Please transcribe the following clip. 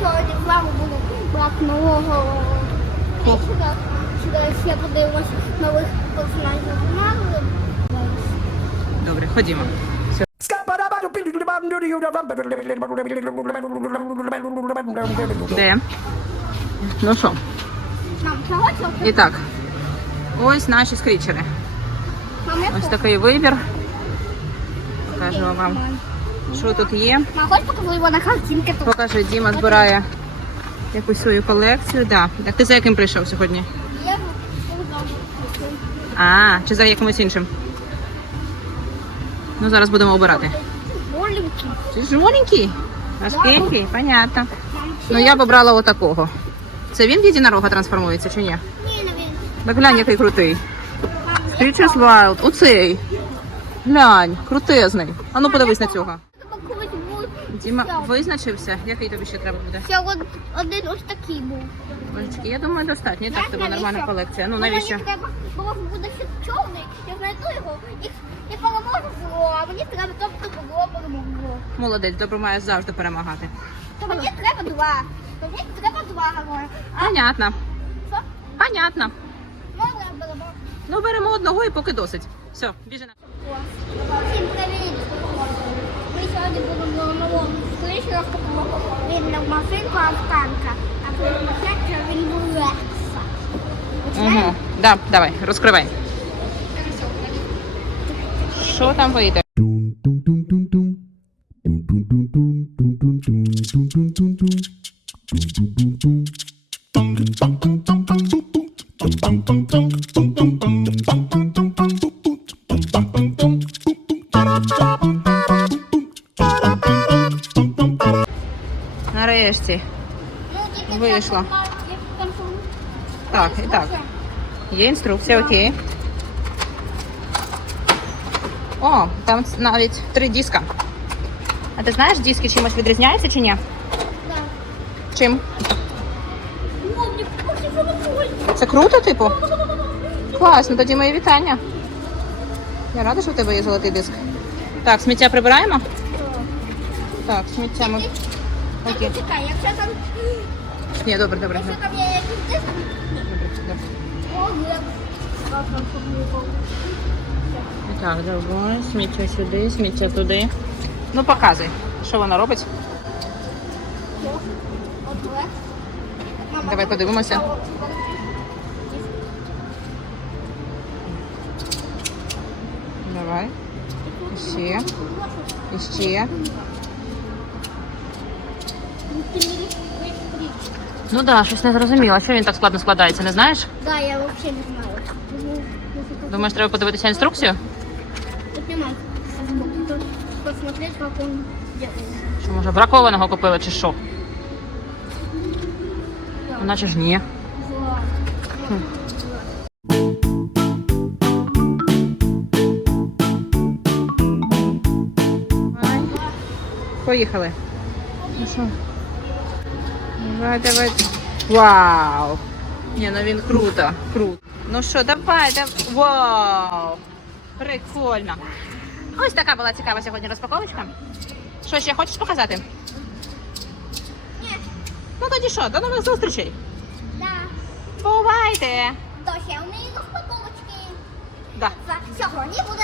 сьогодні з вами буду брати нового вечора. Сюди ще подивимось нових персонажів Марвел. Добре, ходімо. Де? Ну що, Нам чого цього? і так. Ось наші скрічери. Нам я Ось хочу. такий вибір. Покажу вам, Що тут є. Хочеш покажу його на картинки? Покажи, Діма збирає якусь свою колекцію. Да. Так ти за яким прийшов сьогодні? Я А, чи за якимось іншим? Ну, зараз будемо обирати. Маленький. Ти ж маленький? Важкенький, понятно. Ну я б обрала отакого. Це він в єдинорога трансформується чи ні? Ні, не він. Так глянь, який крутий. Creatures Wild. Оцей. Глянь, крутезний. А ну подивись на цього. Діма визначився, який тобі ще треба буде? Ще од- один ось такий був. Божечки, я думаю, достатньо. І так тебе Навіщо? нормальна колекція. Ну Бо навіщо? Мені треба, бо буде ще чорний, я знайду його і, і переможу зло, а мені треба тобто зло перемогло. Молодець, добро має завжди перемагати. То мені треба два. То мені треба два герої. А Понятно. що? Понятно. Можна я беремо? Ну беремо одного і поки досить. Все, біжи на. Всім привіт! Сьогодні будемо на новому стрічі розпаковувати. Він не в машинку, а в танка. А коли в машинку, він в Лекса. Угу. Да, давай, розкривай. Що там вийде? Dum dum dum dum dum. Dum dum dum dum dum dum Нарешті. Ну, що- Так, і так. Є інструкція, окей. О, там навіть три диска. А ти знаєш, диски чимось відрізняються чи ні? Да. Чим? Ну, хочете. Це круто, типу? Класно, тоді мої вітання. Я рада, що в тебе є золотий диск. Так, сміття прибираємо? Так, сміття ми. Окей. Чекай, якщо там, Ні, добре, добре. якщо добре. там є якийсь диск, добре, добре. о, є. Так, там, щоб не було. Так, давай, сміття сюди, сміття туди. Ну, показуй, що воно робить. О, от Лекс. Мама, Давай там- подивимося. О, Давай. Ще. І ще. Ну да, щось не зрозуміло. Що він так складно складається, не знаєш? Да, я вообще не знаю. Думаєш, треба подивитися інструкцію? Поднимай. Посмотреть, как он делает. Що може бракованого купили чи що? Ну, наче ж ні. Поїхали. Ну що? Давай, давай. Вау! Ні, ну він круто, круто. Ну що, давай, давай. Вау! Прикольно. Ось така була цікава сьогодні розпаковочка. Що ще хочеш показати? Ні. Ну тоді що, до нових зустрічей. Да. Бувайте! То ще у неї розпаковочки. Да. Сьогодні буде